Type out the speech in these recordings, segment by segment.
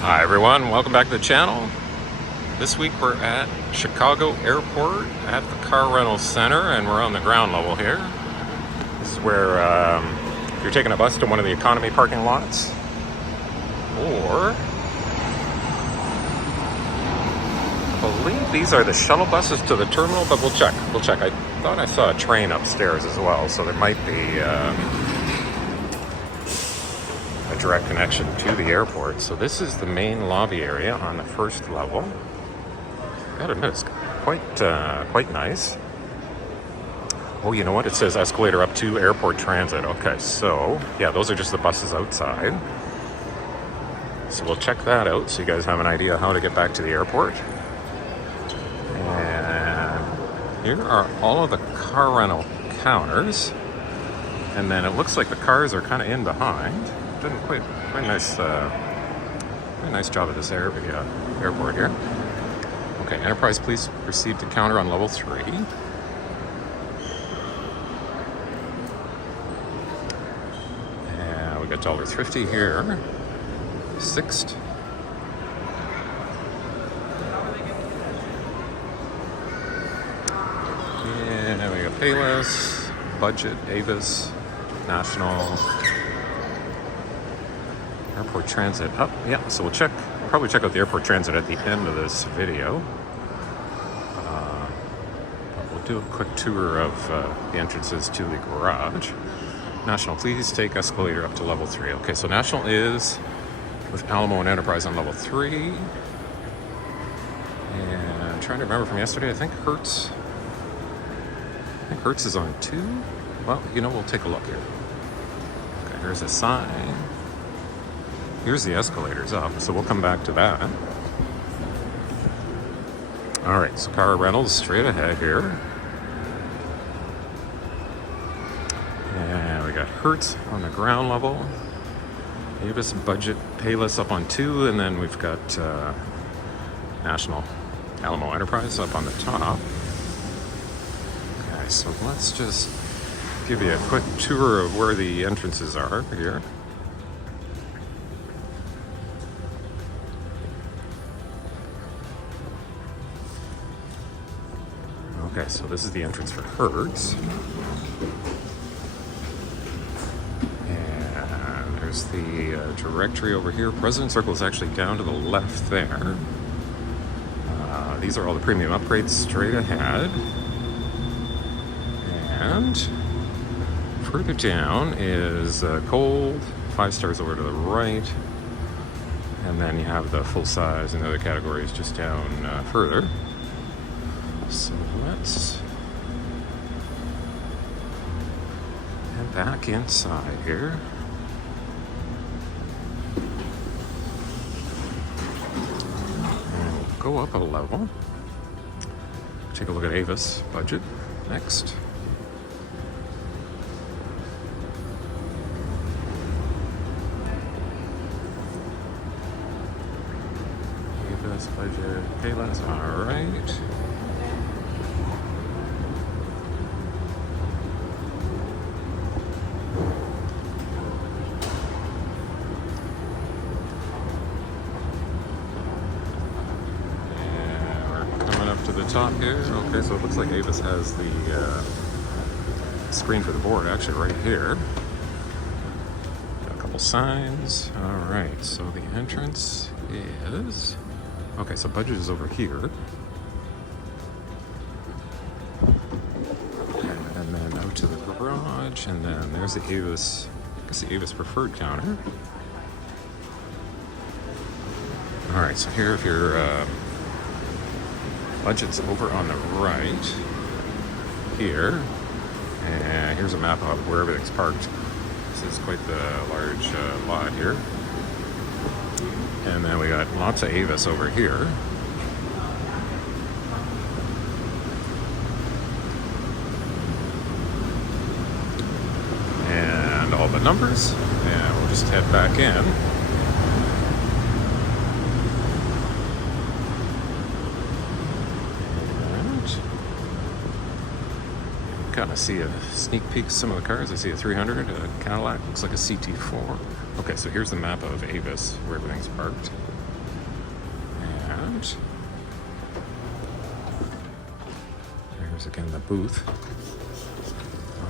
Hi everyone, welcome back to the channel. This week we're at Chicago Airport at the Car Rental Center, and we're on the ground level here. This is where if you're taking a bus to one of the economy parking lots, or I believe these are the shuttle buses to the terminal, but we'll check. I thought I saw a train upstairs as well, so there might be a direct connection to the airport. So this is the main lobby area on the first level. Gotta admit, it's quite nice. Oh, you know what? It says escalator up to airport transit. Okay, so yeah, those are just the buses outside. So we'll check that out so you guys have an idea how to get back to the airport. And here are all of the car rental counters. And then it looks like the cars are kind of in behind. Done quite nice, very nice job at this airport here. Okay, Enterprise, please proceed to counter on level 3. And we got $1.50 here. SixT. And we got Payless, Budget, Avis, National. Airport transit up. Yeah, so we'll probably check out the airport transit at the end of this video. But we'll do a quick tour of the entrances to the garage. National, please take escalator up to level 3. Okay, so National is with Alamo and Enterprise on level 3. And I'm trying to remember from yesterday, I think Hertz is on 2. Well, you know, we'll take a look here. Okay, here's a sign. Here's the escalators up, so we'll come back to that. All right, so car rentals straight ahead here. And we got Hertz on the ground level. Avis and Budget, Payless up on 2, and then we've got National Alamo Enterprise up on the top. Okay, so let's just give you a quick tour of where the entrances are here. Okay, so this is the entrance for Hertz. And there's the directory over here. President Circle is actually down to the left there. These are all the premium upgrades straight ahead. And further down is Gold, 5 stars over to the right. And then you have the full size and other categories just down further. So let's head back inside here. And we'll go up a level. Take a look at Avis Budget next. Avis Budget, Payless, all right. The top here. Okay, so it looks like Avis has the screen for the board actually right here. Got a couple signs. All right, so the entrance is okay. So Budget is over here, and then out to the garage, and then there's the Avis. I guess the Avis preferred counter. All right, so here if you're Budget's over on the right here, and here's a map of where everything's parked. This is quite the large lot here. And then we got lots of Avis over here. And all the numbers, and we'll just head back in. Kind of see a sneak peek of some of the cars. I see a 300, a Cadillac, looks like a CT4. Okay, so here's the map of Avis where everything's parked. And there's again the booth.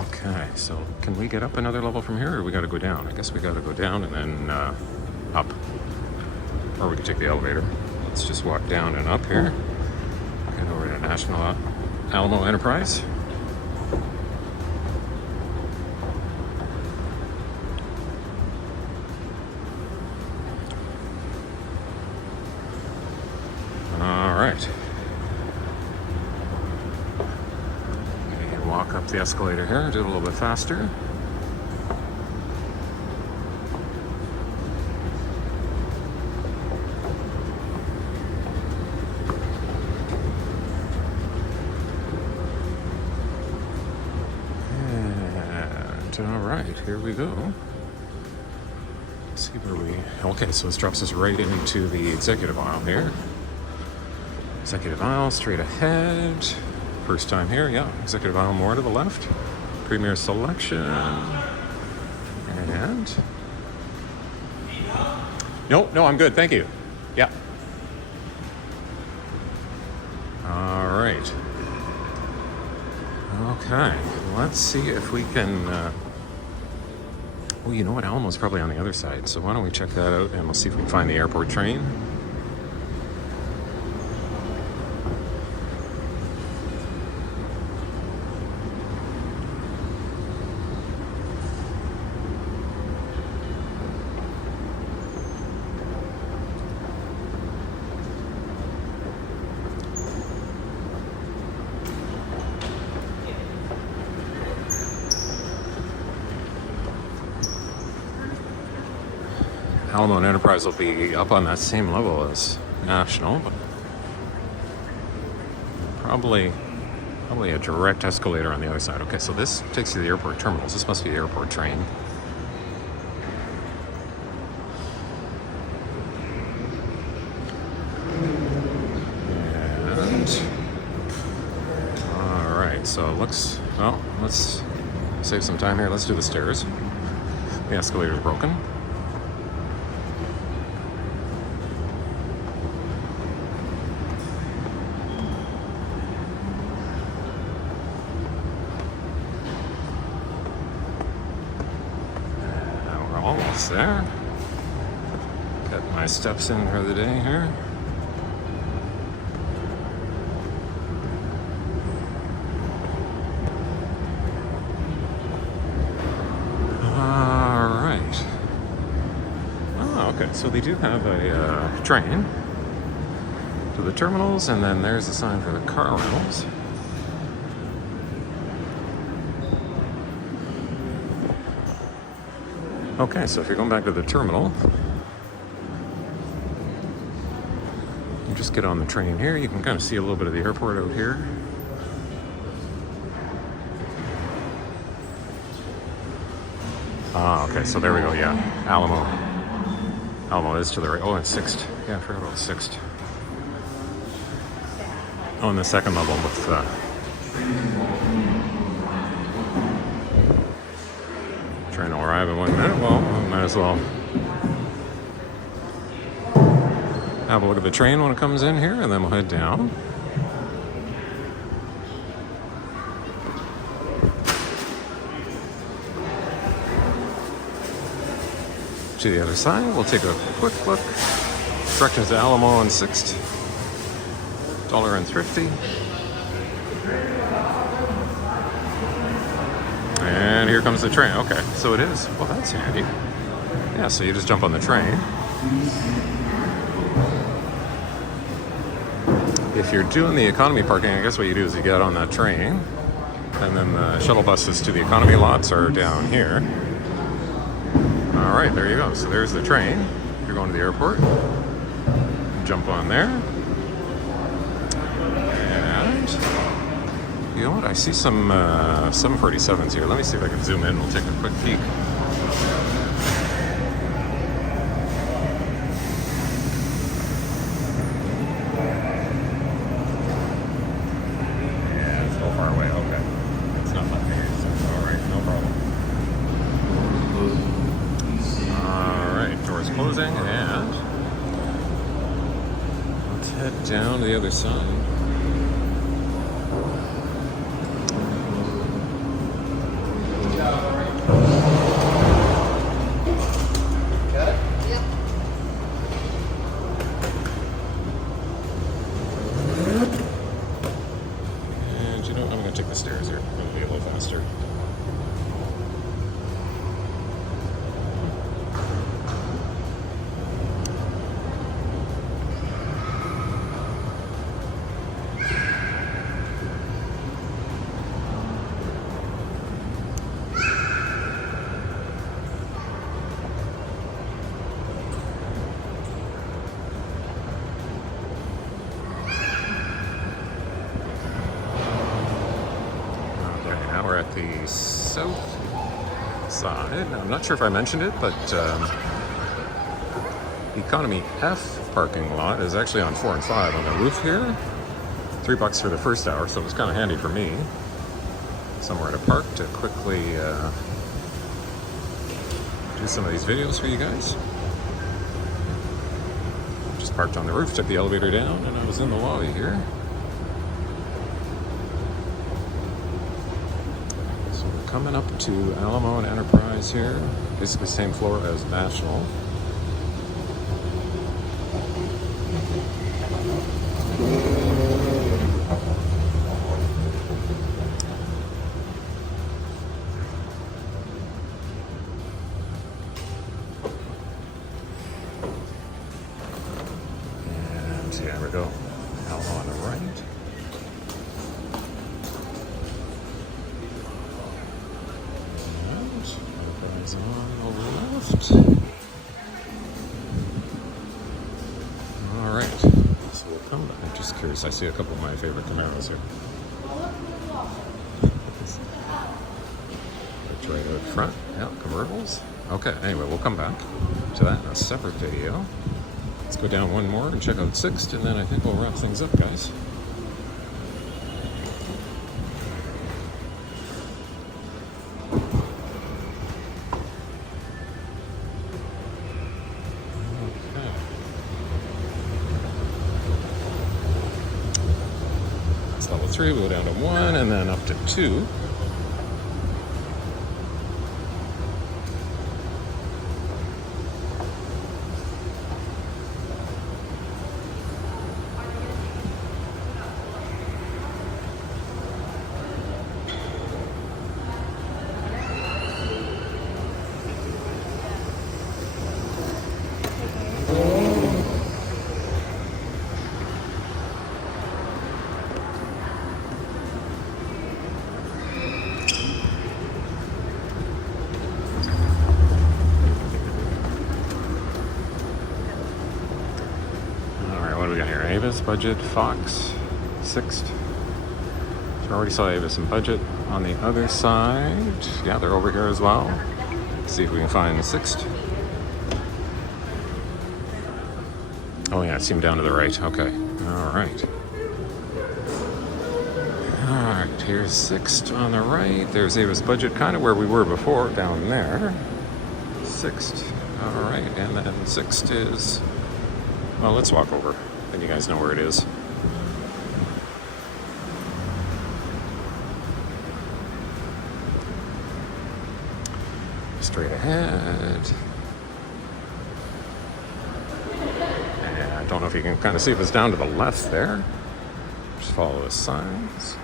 Okay, so can we get up another level from here, or we got to go down? I guess we got to go down and then up. Or we could take the elevator. Let's just walk down and up here. Get over to National Alamo Enterprise. All right. Walk up the escalator here, do it a little bit faster. And all right, here we go. Let's see where we... Okay, so this drops us right into the executive aisle here. Executive aisle, straight ahead. First time here, yeah. Executive aisle more to the left. Premier selection. And... No, I'm good, thank you. Yeah. All right. Okay, let's see if we can... Oh, you know what? Alamo's probably on the other side, so why don't we check that out and we'll see if we can find the airport train. Alamo and Enterprise will be up on that same level as National, but probably a direct escalator on the other side. Okay, so this takes you to the airport terminals. This must be the airport train. And all right, so let's save some time here. Let's do the stairs. The escalator's broken. There. Got my steps in for the day here. All right. Oh, okay. So they do have a train to the terminals, and then there's a sign for the car rentals. Okay, so if you're going back to the terminal, you just get on the train here. You can kind of see a little bit of the airport out here. Ah, okay, so there we go, yeah. Alamo. Alamo is to the right. Oh, and SixT. Yeah, I forgot about SixT. Oh, and the second level with... Trying to arrive in 1 minute. Well, might as well have a look at the train when it comes in here, and then we'll head down. To the other side, we'll take a quick look. Directions to Alamo and SixT. Dollar and thrifty. And here comes the train. Okay, so it is. Well, that's handy. Yeah, so you just jump on the train. If you're doing the economy parking, I guess what you do is you get on that train, and then the shuttle buses to the economy lots are down here. All right, there you go. So there's the train. If you're going to the airport, jump on there. You know what? I see some 747s here. Let me see if I can zoom in. We'll take a quick peek. Yeah, it's so far away. Okay. It's not my face. All right, no problem. All right, doors closing, and we'll head down to the other side. And you know what? I'm going to take the stairs here. It'll be a little faster. We're at the south side. I'm not sure if I mentioned it, but the Economy F parking lot is actually on 4 and 5 on the roof here. $3 for the first hour, so it was kind of handy for me. Somewhere to park to quickly do some of these videos for you guys. Just parked on the roof, took the elevator down, and I was in the lobby here. Coming up to Alamo and Enterprise here, basically same floor as National. And here we go, Alamo on the right. On the left. All right, so we'll come back. I'm just curious. I see a couple of my favorite Camaros here. It's right out front. Yeah, convertibles. Okay. Anyway, we'll come back to that in a separate video. Let's go down one more and check out SixT, and then I think we'll wrap things up, guys. Level 3, we'll go down to 1 and then up to 2. What do we got here? Avis, Budget, Fox, SixT. So I already saw Avis and Budget on the other side. Yeah, they're over here as well. Let's see if we can find SixT. Oh yeah, I see them down to the right. Okay. All right. All right, here's SixT on the right. There's Avis Budget, kind of where we were before, down there. SixT. All right, and then SixT is... Well, let's walk over, then you guys know where it is. Straight ahead. And I don't know if you can kind of see if it's down to the left there. Just follow the signs.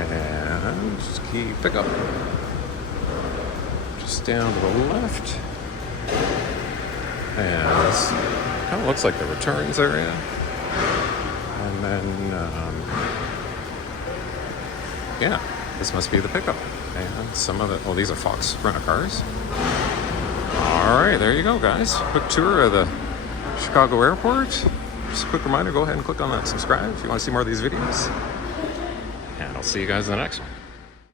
And just keep pickup. Just down to the left. And this kind of looks like the returns area. And then, yeah, this must be the pickup. And some of the, well, these are Fox rent-a-cars. All right, there you go, guys. Quick tour of the Chicago airport. Just a quick reminder, go ahead and click on that subscribe if you want to see more of these videos. And I'll see you guys in the next one.